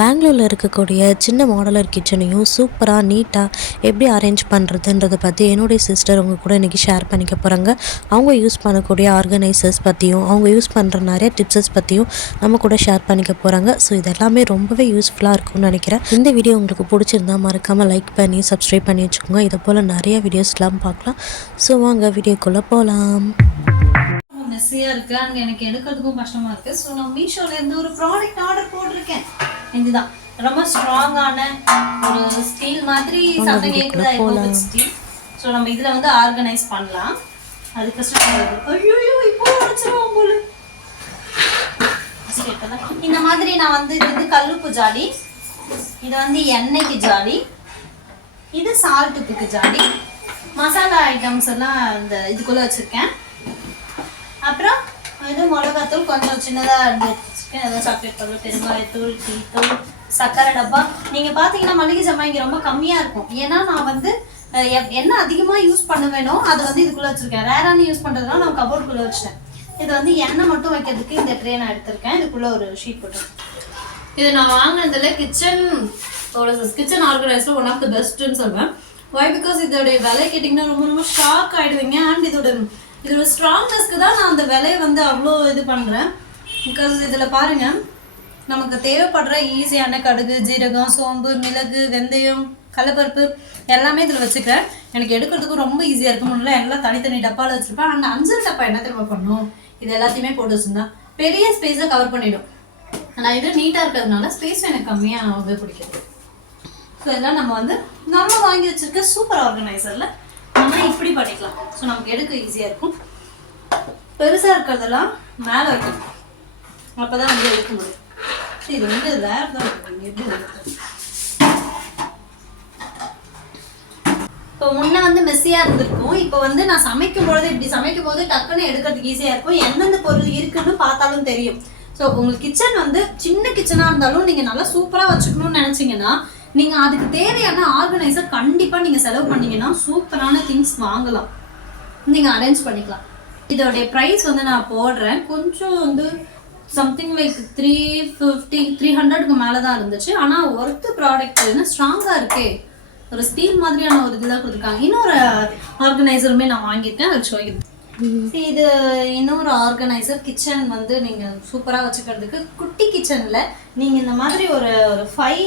பெங்களூரில் இருக்கக்கூடிய சின்ன மாடலர் கிச்சனையும் சூப்பராக நீட்டாக எப்படி அரேஞ்ச் பண்ணுறதுன்றதை பற்றி என்னுடைய சிஸ்டர் அவங்க கூட இன்றைக்கி ஷேர் பண்ணிக்க போகிறாங்க. அவங்க யூஸ் பண்ணக்கூடிய ஆர்கனைசர்ஸ் பற்றியும் அவங்க யூஸ் பண்ணுற நிறைய டிப்ஸஸ் பற்றியும் நம்ம கூட ஷேர் பண்ணிக்க போகிறாங்க. ஸோ இதெல்லாமே ரொம்பவே யூஸ்ஃபுல்லாக இருக்கும்னு நினைக்கிறேன். இந்த வீடியோ உங்களுக்கு பிடிச்சிருந்தா மறக்காமல் லைக் பண்ணி சப்ஸ்கிரைப் பண்ணி வச்சுக்கோங்க. இதை போல் நிறைய வீடியோஸ்லாம் பார்க்கலாம். ஸோ வாங்க வீடியோக்குள்ளே போகலாம். மெஸ்ஸியாக இருக்குது அங்கே எனக்கு எடுக்கிறதுக்கும் கஷ்டமாக இருக்குது. ஸோ நான் மீஷோலேருந்து ஒரு ப்ராடக்ட் ஆர்டர் போட்டிருக்கேன். இதுதான் ரொம்ப ஸ்ட்ராங்கான ஒரு ஸ்டீல் மாதிரி சத்தம் கேட்குதா ஸ்டீல். ஸோ நம்ம இதில் வந்து ஆர்கனைஸ் பண்ணலாம். அது கஷ்டம். ஐயோ இப்போ உடச்சிருவோம் போல. இந்த மாதிரி நான் வந்து இது வந்து கல்லுப்பு ஜாடி, இது வந்து எண்ணெய்க்கு ஜாடி, இது சால்ட்டுக்கு ஜாடி, மசாலா ஐட்டம்ஸ் எல்லாம் இந்த இதுக்குள்ளே வச்சுருக்கேன். அப்புறம் இது மிளகாத்தூள் கொஞ்சம் சின்னதாக எடுத்து வச்சுருக்கேன். அதாவது சாக்லேட் பவுடர், பெருங்காயத்தூள், டீத்தூள், சர்க்கரை டப்பா. நீங்கள் பார்த்தீங்கன்னா மளிகை ஜாமான் இங்கே ரொம்ப கம்மியாக இருக்கும். ஏன்னா நான் வந்து என்ன அதிகமாக யூஸ் பண்ணுவேனோ அது வந்து இதுக்குள்ளே வச்சுருக்கேன். ரேரானு யூஸ் பண்ணுறதுனால நான் கபோர்டுக்குள்ளே வச்சுட்டேன். இது வந்து எண்ணெய் மட்டும் வைக்கிறதுக்கு இந்த ட்ரே நான் எடுத்திருக்கேன். இதுக்குள்ளே ஒரு ஷீட் போட்டிருக்கேன். இது நான் வாங்கினதில் கிச்சன் ஆர்கனைஸில் ஒன் ஆஃப் த பெஸ்ட்டுன்னு சொல்வேன். ஒய் பிகாஸ் இதோடைய விலை கேட்டிங்கன்னா ரொம்ப ரொம்ப ஷாக் ஆகிடுவீங்க. அண்ட் இதோட ஸ்ட்ராங்னஸ்க்கு தான் நான் அந்த விலையை வந்து அவ்வளோ இது பண்ணுறேன். பிகாஸ் இதில் பாருங்கள், நமக்கு தேவைப்படுற ஈஸியான கடுகு, ஜீரகம், சோம்பு, மிளகு, வெந்தயம், கடலைப்பருப்பு எல்லாமே இதில் வச்சுக்கிறேன். எனக்கு எடுக்கிறதுக்கும் ரொம்ப ஈஸியாக இருக்கும். முன்னாடி எல்லாம் தனித்தனி டப்பாவில் வச்சுருப்பேன். அந்த அஞ்சல் டப்பா என்ன திரும்ப பண்ணும், இது எல்லாத்தையுமே போட்டு வச்சுருந்தா பெரிய ஸ்பேஸை கவர் பண்ணிவிடும். நான் இது நீட்டாக இருக்கிறதுனால ஸ்பேஸ் எனக்கு கம்மியாக வந்து பிடிக்குது. ஸோ இதெல்லாம் நம்ம வந்து நம்ம வாங்கி வச்சுருக்க சூப்பர் ஆர்கனைசரில் நம்ம இப்படி பண்ணிக்கலாம். ஸோ நமக்கு எடுக்க ஈஸியாக இருக்கும். பெருசாக இருக்கிறதெல்லாம் மேலே வைக்கணும், அப்போ தான் வந்து எடுக்க முடியும். இது வந்து வேறு தான் எப்படி இப்போ முன்னே வந்து மெஸ்ஸியாக இருந்திருக்கும். இப்போ வந்து நான் சமைக்கும் பொழுது இப்படி சமைக்கும் போது டக்குன்னு எடுக்கிறதுக்கு ஈஸியாக இருக்கும். எந்தெந்த பொருள் இருக்குன்னு பார்த்தாலும் தெரியும். ஸோ உங்களுக்கு கிச்சன் வந்து சின்ன கிச்சனாக இருந்தாலும் நீங்கள் நல்லா சூப்பராக வச்சுக்கணும்னு நினச்சிங்கன்னா நீங்கள் அதுக்கு தேவையான ஆர்கனைசர் கண்டிப்பாக நீங்கள் செலவு பண்ணிங்கன்னா சூப்பரான திங்ஸ் வாங்கலாம், நீங்கள் அரேஞ்ச் பண்ணிக்கலாம். இதோடைய ப்ரைஸ் வந்து நான் போடுறேன். கொஞ்சம் வந்து சம்திங் லைக் 350-300க்கு மேலே தான் இருந்துச்சு. ஆனால் ஒர்த்து ப்ராடக்ட் என்ன ஸ்ட்ராங்காக இருக்கே, ஒரு ஸ்டீல் மாதிரியான ஒரு இதெல்லாம் கொடுத்துருக்காங்க. இன்னொரு ஆர்கனைசருமே நான் வாங்கியிருக்கேன், அது சொல்லியிருக்கேன். இது இன்னொரு ஆர்கனைசர். கிச்சன் வந்து நீங்கள் சூப்பராக வச்சுக்கிறதுக்கு குட்டி கிச்சனில் நீங்கள் இந்த மாதிரி ஒரு 5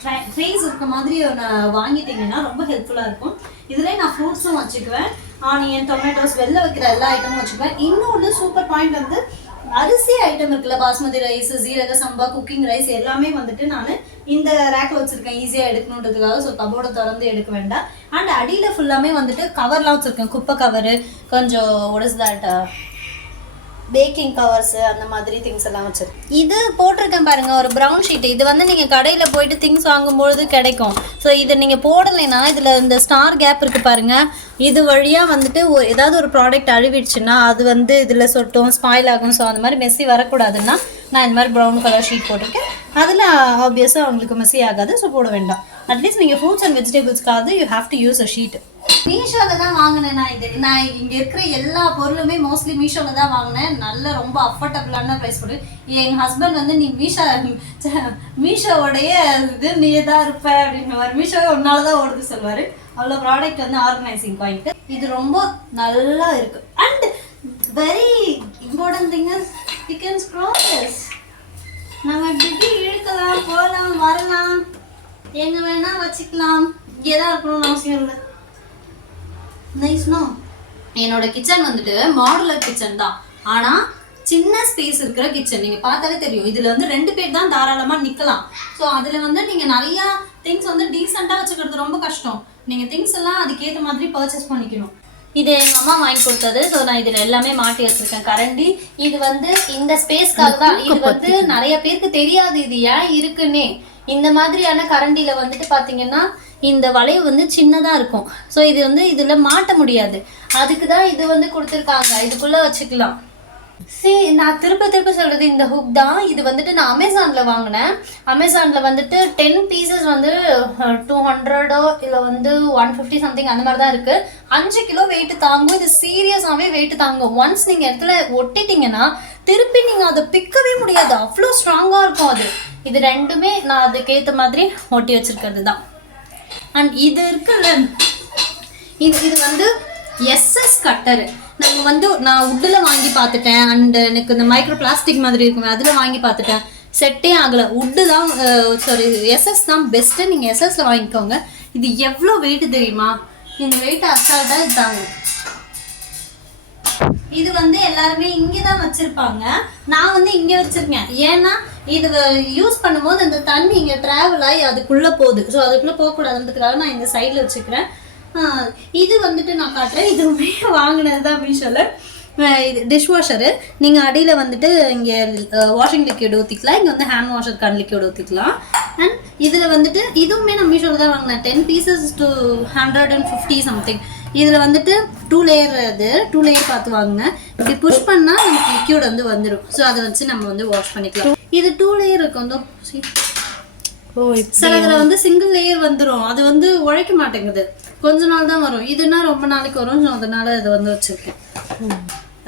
ட்ரேஸ் இருக்க மாதிரி ஒன்று வாங்கிட்டீங்கன்னா ரொம்ப ஹெல்ப்ஃபுல்லாக இருக்கும். இதில் நான் ஃப்ரூட்ஸும் வச்சுக்குவேன், ஆனியன், டொமேட்டோஸ், வெளில வைக்கிற எல்லா ஐட்டமும் வச்சுக்குவேன். இன்னொன்று சூப்பர் பாயிண்ட் வந்து அரிசி ஐட்டம் இருக்குல்ல, பாஸ்மதி ரைஸ், ஜீரக சம்பா, குக்கிங் ரைஸ் எல்லாமே வந்துட்டு நான் இந்த ரேக்கில் வச்சுருக்கேன் ஈஸியாக எடுக்கணுன்றதுக்காக. ஸோ கபோர்டை திறந்து எடுக்க வேண்டாம். அண்ட் அடியில் ஃபுல்லாமே வந்துட்டு கவர்லாம் வச்சுருக்கேன். குப்பை கவரு, கொஞ்சம் ஒடஸ் தட் பேக்கிங் கவர்ஸு, அந்த மாதிரி திங்ஸ் எல்லாம் வச்சுருக்கேன். இது போட்டிருக்கேன் பாருங்கள், ஒரு ப்ரௌன் ஷீட்டு. இது வந்து நீங்கள் கடையில் போயிட்டு திங்ஸ் வாங்கும்பொழுது கிடைக்கும். ஸோ இதை நீங்கள் போடலைன்னா இதில் இந்த ஸ்டார் கேப் இருக்குது பாருங்கள், இது வழியாக வந்துட்டு ஏதாவது ஒரு ப்ராடக்ட் அழுவிடுச்சுன்னா அது வந்து இதில் சொட்டும், ஸ்பாயில் ஆகும். ஸோ அந்த மாதிரி மெஸ்ஸி வரக்கூடாதுன்னா நான் இந்த மாதிரி ப்ரௌன் கலர் ஷீட் போட்டிருக்கேன். அதில் ஆப்வியஸாக அவங்களுக்கு மெஸ்ஸி ஆகாது. ஸோ போட வேண்டாம். அட்லீஸ்ட் நீங்கள் ஃப்ரூட்ஸ் அண்ட் வெஜிடபிள்ஸ்க்காவது you have to use a sheet. மீஷோவில் தான் வாங்கினேன் நான் இங்கே இருக்கிற எல்லா பொருளுமே மோஸ்ட்லி மீஷோவில் தான் வாங்கினேன். நல்ல ரொம்ப அஃபோர்டபுளான ப்ரைஸ் போட்டு. எங்கள் ஹஸ்பண்ட் வந்து நீ மீஷோவோடைய இது நீ தான் இருப்ப அப்படின்னு, மீஷோவே ஒன்னால தான் ஓடுது சொல்லுவார். அவ்வளோ ப்ராடக்ட் வந்து ஆர்கனைசிங் பாயிண்ட். இது ரொம்ப நல்லா இருக்கு. And very important thing is you can scroll this. நம்ம இப்படி இழுக்கலாம், போகலாம், வரலாம், எங்கே வேணால் வச்சுக்கலாம். இங்கே தான் இருக்கணும்னு அவசியம் இல்லை. நைஸ்னோ. என்னோட கிச்சன் வந்துட்டு மாடுலர் கிச்சன் தான், ஆனால் சின்ன ஸ்பேஸ் இருக்கிற கிச்சன். நீங்கள் பார்த்தாலே தெரியும். இதில் வந்து 2 பேர் தான் தாராளமாக நிற்கலாம். ஸோ அதில் வந்து நீங்கள் நிறையா திங்ஸ் வந்து டீசெண்டாக வச்சுக்கிறது ரொம்ப கஷ்டம். நீங்கள் திங்ஸ் எல்லாம் அதுக்கேற்ற மாதிரி பர்ச்சேஸ் பண்ணிக்கணும். இது எங்கள் அம்மா வாங்கி கொடுத்தது. ஸோ நான் இதில் எல்லாமே மாட்டி வச்சுருக்கேன். கரண்டி இது வந்து இந்த ஸ்பேஸ்க்காக தான். இது வந்து நிறைய பேருக்கு தெரியாது இது ஏன் இருக்குன்னே. இந்த மாதிரியான கரண்டியில் வந்துட்டு பார்த்தீங்கன்னா இந்த வளைவு வந்து சின்னதாக இருக்கும். ஸோ இது வந்து இதில் மாட்ட முடியாது. அதுக்கு தான் இது வந்து கொடுத்துருக்காங்க. இதுக்குள்ளே வச்சுக்கலாம். நான் திருப்ப சொல்றது இந்த ஹுக் தான். இது வந்துட்டு நான் அமேசான்ல வாங்கினேன். அமேசான்ல வந்துட்டு 10 பீசஸ் வந்து 200 இல்லை வந்து 150 சம்திங் அந்த மாதிரி தான் இருக்கு. 5 கிலோ வெயிட் தாங்கும். இது சீரியஸாவே வெயிட் தாங்கும். ஒன்ஸ் நீங்க இடத்துல ஒட்டிட்டீங்கன்னா திருப்பி நீங்க அதை பிக்கவே முடியாது, அவ்வளோ ஸ்ட்ராங்கா இருக்கும் அது. இது ரெண்டுமே நான் அதுக்கேற்ற மாதிரி ஒட்டி வச்சிருக்கிறது தான். அண்ட் இது இருக்குல்ல, இது வந்து எஸ்எஸ் கட்டரு. நம்ம வந்து நான் உட்டில் வாங்கி பார்த்துட்டேன். அண்ட் எனக்கு இந்த மைக்ரோ பிளாஸ்டிக் மாதிரி இருக்குமே அதில் வாங்கி பார்த்துட்டேன், செட்டே ஆகலை. உட்டு தான் சாரி எஸ்எஸ் தான் பெஸ்ட்டு. நீங்கள் எஸ்எஸ்ல வாங்கிக்கோங்க. இது எவ்வளோ வெயிட் தெரியுமா? இந்த வெயிட் அசால்ட்டாக இருக்காங்க. இது வந்து எல்லாருமே இங்கே தான் வச்சுருப்பாங்க. நான் வந்து இங்கே வச்சுருக்கேன். ஏன்னா இது யூஸ் பண்ணும்போது அந்த தண்ணி இங்கே ட்ராவல் ஆகி அதுக்குள்ளே போகுது. ஸோ அதுக்குள்ளே போகக்கூடாதுன்றதுக்காக நான் இந்த சைடில் வச்சுக்கிறேன். இது வந்துட்டு நான் காட்டுறேன். இதுவுமே வாங்கினது தான் மீஷோவில். இது டிஷ்வாஷரு. நீங்கள் அடியில் வந்துட்டு இங்கே வாஷிங் லிக்விட் ஊற்றிக்கலாம், இங்கே வந்து ஹேண்ட் வாஷருக்கான லிக்விட் ஊற்றிக்கலாம். அண்ட் இதில் வந்துட்டு இதுவுமே நான் மீஷோவில் தான் வாங்கினேன். 10 பீசஸ் to 150 சம்திங். இதில் வந்துட்டு 2 லேயர், அது 2 லேயர் பார்த்து வாங்கினேன். இப்படி புஷ் பண்ணால் நமக்கு லிக்விட் வந்து வந்துடும். ஸோ அதை வச்சு நம்ம வந்து வாஷ் பண்ணிக்கலாம். இது 2 லேயர் இருக்கு வந்து. சில இதில் வந்து சிங்கிள் லேயர் வந்துடும். அது வந்து உழைக்க மாட்டேங்குது, கொஞ்ச நாள் தான் வரும். இதுனா ரொம்ப நாளைக்கு வரும். ஸோ அதனால இதை வந்து வச்சுருக்கேன்.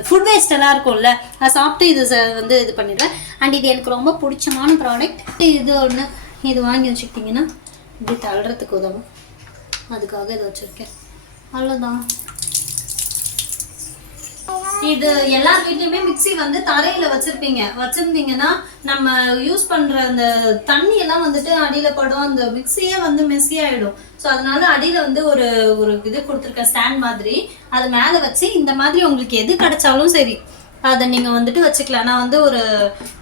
ஃபுட் வேஸ்ட் எல்லாம் இருக்கும்ல, அதை சாப்பிட்டு இது வந்து இது பண்ணிடுவேன். அண்ட் இது எனக்கு ரொம்ப பிடிச்சமான ப்ராடக்ட். இது ஒன்று, இது வாங்கி வச்சுக்கிட்டிங்கன்னா இப்படி தள்ளுறதுக்கு உதவும். அதுக்காக இதை வச்சுருக்கேன். அவ்வளோதான். இது எல்லார் வீட்லயுமே மிக்ஸி வந்து தரையில வச்சிருந்தீங்கன்னா நம்ம யூஸ் பண்ற அந்த தண்ணி எல்லாம் வந்துட்டு அடியில படும். அந்த மிக்ஸியே வந்து மெஸ்ஸி ஆயிடும். ஸோ அதனால அடியில வந்து ஒரு இது கொடுத்துருக்கேன், ஸ்டாண்ட் மாதிரி. அது மேல வச்சு இந்த மாதிரி உங்களுக்கு எது கிடைச்சாலும் சரி அதை நீங்கள் வந்துட்டு வச்சுக்கலாம். நான் வந்து ஒரு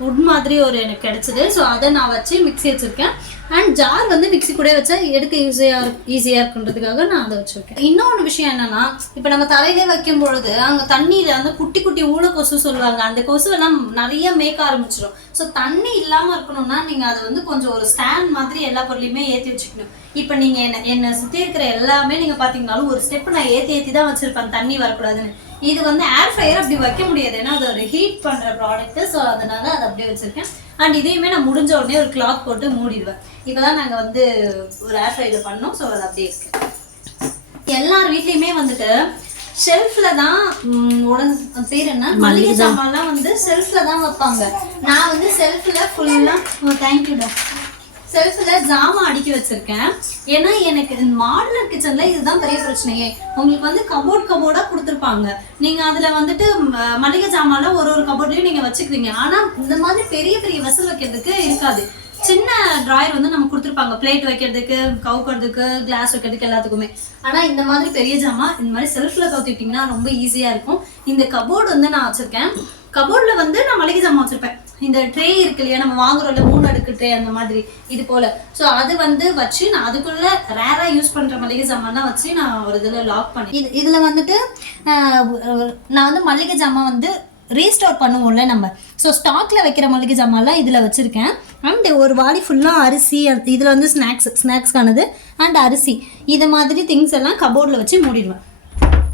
உட் மாதிரி ஒரு எனக்கு கிடைச்சிது. ஸோ அதை நான் வச்சு மிக்ஸி வச்சுருக்கேன். அண்ட் ஜார் வந்து மிக்ஸி கூட வச்சா எடுக்க ஈஸியாக இருக்குன்றதுக்காக நான் அதை வச்சுருக்கேன். இன்னொன்று விஷயம் என்னென்னா, இப்போ நம்ம தலையிலே வைக்கும் பொழுது அங்கே தண்ணியில் வந்து குட்டி குட்டி ஊழ கொசு சொல்லுவாங்க, அந்த கொசுவெல்லாம் நிறைய மேய்க்க ஆரம்பிச்சிடும். ஸோ தண்ணி இல்லாமல் இருக்கணும்னா நீங்கள் அதை வந்து கொஞ்சம் ஒரு ஸ்டாண்ட் மாதிரி எல்லா பொருளையுமே ஏற்றி வச்சுக்கணும். இப்போ நீங்கள் என்னை சுற்றி இருக்கிற எல்லாமே நீங்கள் பார்த்தீங்கன்னாலும் ஒரு ஸ்டெப் நான் ஏற்றி தான் வச்சுருப்பேன், தண்ணி வரக்கூடாதுன்னு. இது வந்து ஏர் ஃப்ரையர் அப்படி வைக்க முடியாது, ஏன்னா அது ஒரு ஹீட் பண்ணுற ப்ராடக்ட்டு. ஸோ அதனால அதை அப்படியே வச்சுருக்கேன். அண்ட் இதையுமே நான் முடிஞ்ச உடனே ஒரு கிளாத் போட்டு மூடிடுவேன். இப்போ தான் நாங்கள் வந்து ஒரு ஏர் ஃப்ரையர் பண்ணோம். ஸோ அது அப்படியே இருக்கு. எல்லார் வீட்லேயுமே வந்துட்டு ஷெல்ஃபில் தான் பேர் என்ன மளிகை சாமான்லாம் வந்து ஷெல்ஃபில் தான் வைப்பாங்க. நான் வந்து ஷெல்ஃபில் ஃபுல்லாக தேங்க்யூடா செல்ஃபில் ஜாமான் அடுக்கி வச்சிருக்கேன். ஏன்னா எனக்கு மாடுலர் கிச்சன்ல இதுதான் பெரிய பிரச்சனையே. உங்களுக்கு வந்து கபோர்டாக கொடுத்துருப்பாங்க. நீங்க அதுல வந்துட்டு மளிகை ஜாமான்லாம் ஒரு கபோர்ட்லயும் நீங்க வச்சுக்கிறீங்க. ஆனா இந்த மாதிரி பெரிய பெரிய வெசல் வைக்கிறதுக்கு இருக்காது. சின்ன டிராயர் வந்து நம்ம கொடுத்துருப்பாங்க, பிளேட் வைக்கிறதுக்கு, கவுக்கிறதுக்கு, கிளாஸ் வைக்கிறதுக்கு, எல்லாத்துக்குமே. ஆனா இந்த மாதிரி பெரிய ஜாமான் இந்த மாதிரி செல்ஃப்ல கவுத்திட்டீங்கன்னா ரொம்ப ஈஸியா இருக்கும். இந்த கபோர்டு வந்து நான் வச்சிருக்கேன். கபோர்ட்ல வந்து நான் மளிகை ஜாமான் வச்சிருப்பேன். இந்த ட்ரே இருக்கு இல்லையா, நம்ம வாங்குறோம்ல 3 அடுக்கு ட்ரே அந்த மாதிரி இது போல. ஸோ அது வந்து வச்சு நான் அதுக்குள்ள ரேரா யூஸ் பண்ற மளிகை ஜாமான் வச்சு நான் ஒரு இதுல லாக் பண்ணி இதுல வந்துட்டு நான் வந்து மளிகை ஜாமான் வந்து ரீஸ்டோர் பண்ணுவோம்ல நம்ம. ஸோ ஸ்டாக்ல வைக்கிற மளிகை ஜாமான்லாம் இதில் வச்சுருக்கேன். அண்ட் ஒரு வாடி ஃபுல்லாக அரிசி, இதில் வந்து ஸ்நாக்ஸ்க்கானது அண்ட் அரிசி, இது மாதிரி திங்ஸ் எல்லாம் கபோர்டில் வச்சு மூடிடுவேன்.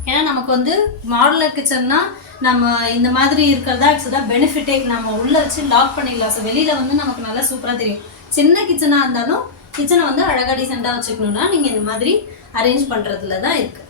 ஏன்னா நமக்கு வந்து மாடுலர் கிச்சன்னா நம்ம இந்த மாதிரி இருக்கிறதா ஆக்சுவலாக பெனிஃபிட்டே. நம்ம உள்ளே வச்சு லாக் பண்ணிடலாம். ஸோ வெளியில் வந்து நமக்கு நல்லா சூப்பராக தெரியும். சின்ன கிச்சனாக இருந்தாலும் கிச்சனை வந்து அழகாக டீசெண்டாக வச்சுக்கணுன்னா நீங்கள் இந்த மாதிரி அரேஞ்ச் பண்ணுறதுல தான் இருக்குது.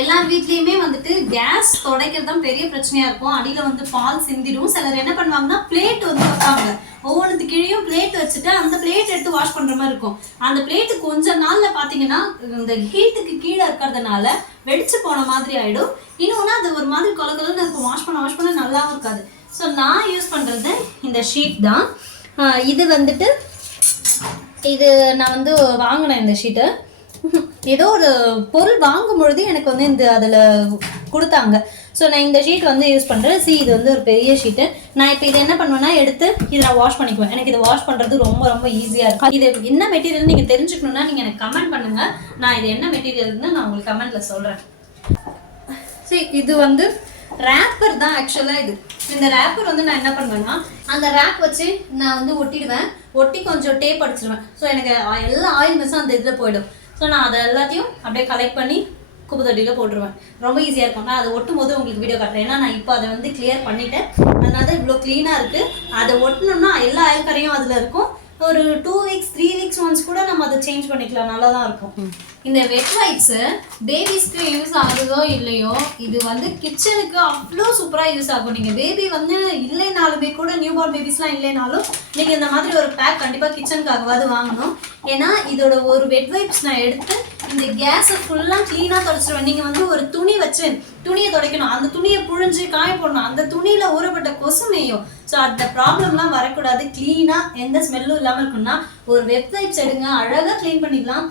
எல்லார் வீட்லேயுமே வந்துட்டு கேஸ் துடைக்கிறது தான் பெரிய பிரச்சனையாக இருக்கும். அடியில் வந்து பால் சிந்திடும். சிலர் என்ன பண்ணுவாங்கன்னா பிளேட் வந்து வைப்பாங்க. ஒவ்வொன்றுத்து கீழேயும் பிளேட் வச்சுட்டு அந்த பிளேட் எடுத்து வாஷ் பண்ணுற மாதிரி இருக்கும். அந்த பிளேட்டு கொஞ்ச நாளில் பார்த்தீங்கன்னா இந்த ஹீட்டுக்கு கீழே இருக்கிறதுனால வெடிச்சு போன மாதிரி ஆகிடும். இன்னொன்று அது ஒரு மாதிரி கொலகலன்னு இருக்கும். வாஷ் பண்ண நல்லாவும் இருக்காது. ஸோ நான் யூஸ் பண்ணுறது இந்த ஷீட் தான். இது வந்துட்டு இது நான் வந்து வாங்கினேன் இந்த ஷீட்டை. ஏதோ ஒரு பொருள் வாங்கும் பொழுது எனக்கு வந்து இந்த அதில் கொடுத்தாங்க. ஸோ நான் இந்த ஷீட் வந்து யூஸ் பண்ணுறேன். இது வந்து ஒரு பெரிய ஷீட்டு. நான் இப்போ இது என்ன பண்ணுவேன்னா எடுத்து இதை நான் வாஷ் பண்ணிக்குவேன். எனக்கு இதை வாஷ் பண்ணுறது ரொம்ப ரொம்ப ஈஸியாக இருக்கும். இது என்ன மெட்டீரியல் நீங்கள் தெரிஞ்சுக்கணுன்னா நீங்கள் எனக்கு கமெண்ட் பண்ணுங்கள். நான் இது என்ன மெட்டீரியல்னு நான் உங்களுக்கு கமெண்ட்டில் சொல்கிறேன். இது வந்து ரேப்பர் தான் ஆக்சுவலாக. இந்த ரேப்பர் வந்து நான் என்ன பண்ணுவேன்னா அந்த ரேப் வச்சு நான் வந்து ஒட்டிடுவேன். ஒட்டி கொஞ்சம் டேப் அடிச்சிடுவேன். ஸோ எனக்கு எல்லா ஆயில் மிஸ்ஸும் அந்த இதில் போயிடும். ஸோ நான் அதை எல்லாத்தையும் அப்படியே கலெக்ட் பண்ணி குப்பை தொட்டியில் போட்டுருவேன். ரொம்ப ஈஸியாக இருக்கும். நான் அதை ஒட்டும் போது உங்களுக்கு வீடியோ காட்டுறேன். ஏன்னா நான் இப்போ அதை வந்து கிளியர் பண்ணிட்டேன். அதனால தான் இவ்வளோ க்ளீனாக இருக்குது. அதை ஒட்டணும்னா எல்லா அயல்கரையும் அதில் இருக்கும். ஒரு 2 வீக்ஸ் 3 வீக்ஸ் ஒன்ஸ் கூட நம்ம அதை சேஞ்ச் பண்ணிக்கலாம். நல்லா தான் இருக்கும். இந்த வெட் வைப்ஸு பேபிஸ்க்கு யூஸ் ஆகுதோ இல்லையோ, இது வந்து கிச்சனுக்கு அவ்வளோ சூப்பராக யூஸ் ஆகும். நீங்கள் பேபி வந்து இல்லைனாலுமே கூட, நியூ பார்ன் பேபிஸ்லாம் இல்லைனாலும் நீங்கள் இந்த மாதிரி ஒரு பேக் கண்டிப்பாக கிச்சனுக்காகவாது வாங்கணும். ஏன்னா இதோட ஒரு வெட் வைப்ஸ் நான் எடுத்து இந்த கேஸை ஃபுல்லாக க்ளீனாக துடைச்சிடுவேன். நீங்கள் வந்து ஒரு துணி வச்சு துணியை துடைக்கணும், அந்த துணியை புழிஞ்சு காய போடணும், அந்த துணியில் ஊறப்பட்ட கொசு மேயும். ஸோ அந்த ப்ராப்ளம்லாம் வரக்கூடாது. க்ளீனாக எந்த ஸ்மெல்லும் இல்லாமல் இருக்குன்னா ஒரு வெட் வைப்ஸ் எடுங்க, அழகாக க்ளீன் பண்ணிக்கலாம்.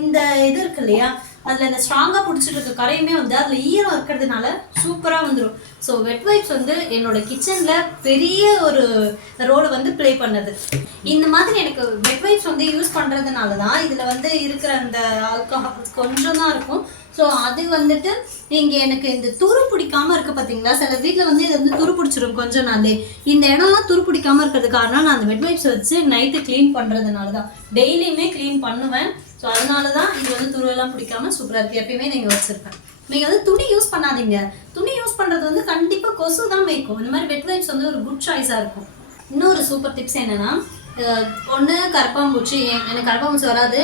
இந்த இது இருக்கு இல்லையா, அதில் இந்த ஸ்ட்ராங்காக பிடிச்சிட்டு இருக்க கரையுமே வந்து அதில் ஈரம் இருக்கிறதுனால சூப்பராக வந்துடும். ஸோ வெட் வைப்ஸ் வந்து என்னோட கிச்சனில் பெரிய ஒரு ரோலை வந்து ப்ளே பண்ணுது. இந்த மாதிரி எனக்கு வெட் வைப்ஸ் வந்து யூஸ் பண்ணுறதுனால தான் இதில் வந்து இருக்கிற அந்த ஆல்கஹால் கொஞ்சம் தான் இருக்கும். ஸோ அது வந்துட்டு இங்கே எனக்கு இந்த துரு பிடிக்காமல் இருக்குது பார்த்தீங்களா. சில வீட்டில் வந்து இது வந்து துரு பிடிச்சிரும் கொஞ்சம் நாளே. இந்த இடம்லாம் துரு பிடிக்காமல் இருக்கிறது காரணம் நான் அந்த வெட் வைப்ஸ் வச்சு நைட்டு க்ளீன் பண்ணுறதுனால தான். டெய்லியுமே க்ளீன் பண்ணுவேன். ஸோ அதனால தான் இது வந்து துருவெல்லாம் பிடிக்காமல் சூப்பராக இருக்குது. எப்பயுமே நீங்கள் வச்சுருப்பேன். நீங்கள் வந்து துணி யூஸ் பண்ணாதீங்க. துணி யூஸ் பண்ணுறது வந்து கண்டிப்பாக கொசு தான் மேய்க்கும். இந்த மாதிரி வெட் வைப்ஸ் வந்து ஒரு குட் சாய்ஸாக இருக்கும். இன்னொரு சூப்பர் டிப்ஸ் என்னென்னா, ஒன்று கரப்பாம்பூச்சி. எனக்கு கரப்பாம்பூச்சி வராது.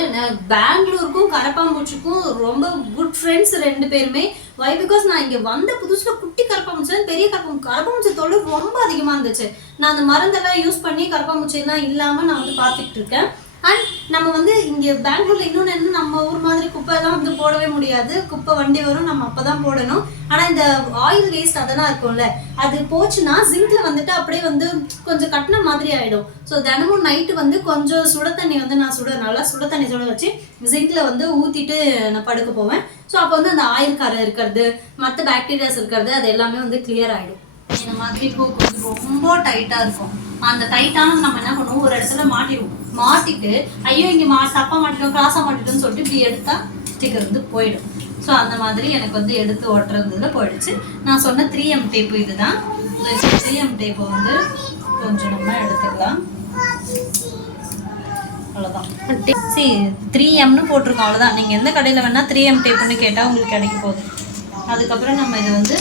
பெங்களூருக்கும் கரப்பாம்பூச்சிக்கும் ரொம்ப குட் ஃப்ரெண்ட்ஸ் 2 பேருமே. வை பிகாஸ் நான் இங்கே வந்த புதுசில் குட்டி கரப்பாம்பூச்சி பெரிய கரப்பாம்பூச்சி தொல்லை ரொம்ப அதிகமாக இருந்துச்சு. நான் அந்த மருந்தெல்லாம் யூஸ் பண்ணி கரப்பாம்பூச்சியெல்லாம் இல்லாமல் நான் வந்து பார்த்துக்கிட்டு இருக்கேன். அண்ட் நம்ம வந்து இங்கே பெங்களூரில் இன்னொன்று என்ன, நம்ம ஊர் மாதிரி குப்பைலாம் வந்து போடவே முடியாது. குப்பை வண்டி வரும், நம்ம அப்போ தான் போடணும். ஆனால் இந்த ஆயில் வேஸ்ட் அதெல்லாம் இருக்கும்ல, அது போச்சுன்னா ஜிங்கில் வந்துட்டு அப்படியே வந்து கொஞ்சம் கட்டின மாதிரி ஆகிடும். ஸோ தினமும் நைட்டு வந்து கொஞ்சம் சுட தண்ணி வந்து நான் நல்லா சுட தண்ணி சுட வச்சு ஜிங்கில் வந்து ஊற்றிட்டு நான் படுக்க போவேன். ஸோ அப்போ வந்து அந்த ஆயில் கரை இருக்கிறது, மற்ற பாக்டீரியாஸ் இருக்கிறது, அது எல்லாமே வந்து கிளியர் ஆகிடும். இந்த மாதிரி பூக்கு வந்து ரொம்ப டைட்டாக இருக்கும். அந்த டைட்டானது நம்ம என்ன பண்ணுவோம், ஒரு இடத்துல மாட்டிட்டு ஐயோ இங்கே தப்பாக மாட்டிட்டோம், கிராஸாக மாட்டிட்டோம்னு சொல்லிட்டு இப்படி எடுத்தால் ஸ்டிக்கர் வந்து போயிடும். ஸோ அந்த மாதிரி எனக்கு வந்து எடுத்து ஓட்டுறதுல போயிடுச்சு. நான் சொன்ன 3M டேப்பு இது தான். 3M டேப்பை வந்து கொஞ்சம் நம்ம எடுத்துக்கலாம். அவ்வளோதான். சரி 3Mனு போட்டிருக்கோம், அவ்வளோதான். நீங்கள் எந்த கடையில் வேணால் 3M டேப்புன்னு கேட்டால் உங்களுக்கு கிடைக்க போகுது. அதுக்கப்புறம் நம்ம இதை வந்து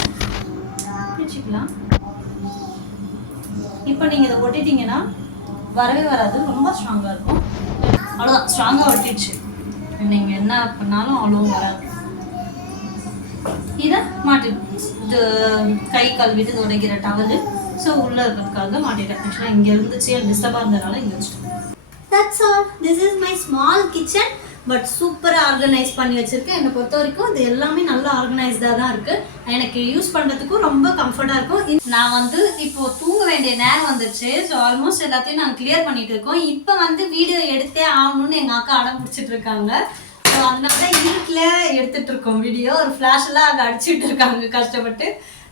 பிரிச்சுக்கலாம். இப்போ நீங்கள் இதை ஒட்டிட்டீங்கன்னா வரவே வராது, ரொம்ப ஸ்ட்ராங்காக இருக்கும். அவ்வளோதான், ஸ்ட்ராங்காக ஒட்டிடுச்சு. நீங்கள் என்ன பண்ணாலும் அவ்வளோவும் வராது. இதை மாட்டிடும். இது கை கழுவிட்டு துடைக்கிற டவலு. ஸோ உள்ளே இருக்கிறதுக்காக மாட்டிட்டேன். ஆக்சுவலாக இங்கே இருந்துச்சு, டிஸ்டர்பாக இருந்ததுனால இங்கே வச்சுட்டேன். That's all. This is my small kitchen. But சூப்பராக ஆர்கனைஸ் பண்ணி வச்சுருக்கேன். என்னை பொறுத்த வரைக்கும் இது எல்லாமே நல்லா ஆர்கனைஸ்டாக தான் இருக்குது. எனக்கு யூஸ் பண்ணுறதுக்கும் ரொம்ப கம்ஃபர்ட்டாக இருக்கும். நான் வந்து இப்போது தூங்க வேண்டிய நேரம் வந்துருச்சு. ஸோ ஆல்மோஸ்ட் எல்லாத்தையும் நாங்கள் கிளியர் பண்ணிகிட்டு இருக்கோம். இப்போ வந்து வீடியோ எடுத்தே ஆகணும்னு எங்கள் அக்கா அடம் பிடிச்சிட்டு இருக்காங்க. ஸோ அதனால தான் இருட்டில் எடுத்துகிட்டு இருக்கோம் வீடியோ. ஒரு ஃப்ளாஷெல்லாம் அங்கே அடிச்சுட்டு இருக்காங்க கஷ்டப்பட்டு.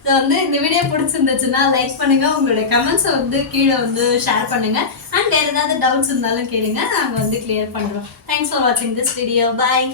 ஸோ வந்து இந்த வீடியோ பிடிச்சிருந்துச்சுன்னா லைக் பண்ணுங்கள், உங்களுடைய கமெண்ட்ஸை வந்து கீழே வந்து ஷேர் பண்ணுங்கள். அண்ட் வேறு ஏதாவது டவுட்ஸ் இருந்தாலும் கேளுங்க, நாங்கள் வந்து கிளியர் பண்ணுறோம். தேங்க்ஸ் ஃபார் வாட்சிங் திஸ் வீடியோ. பாய்.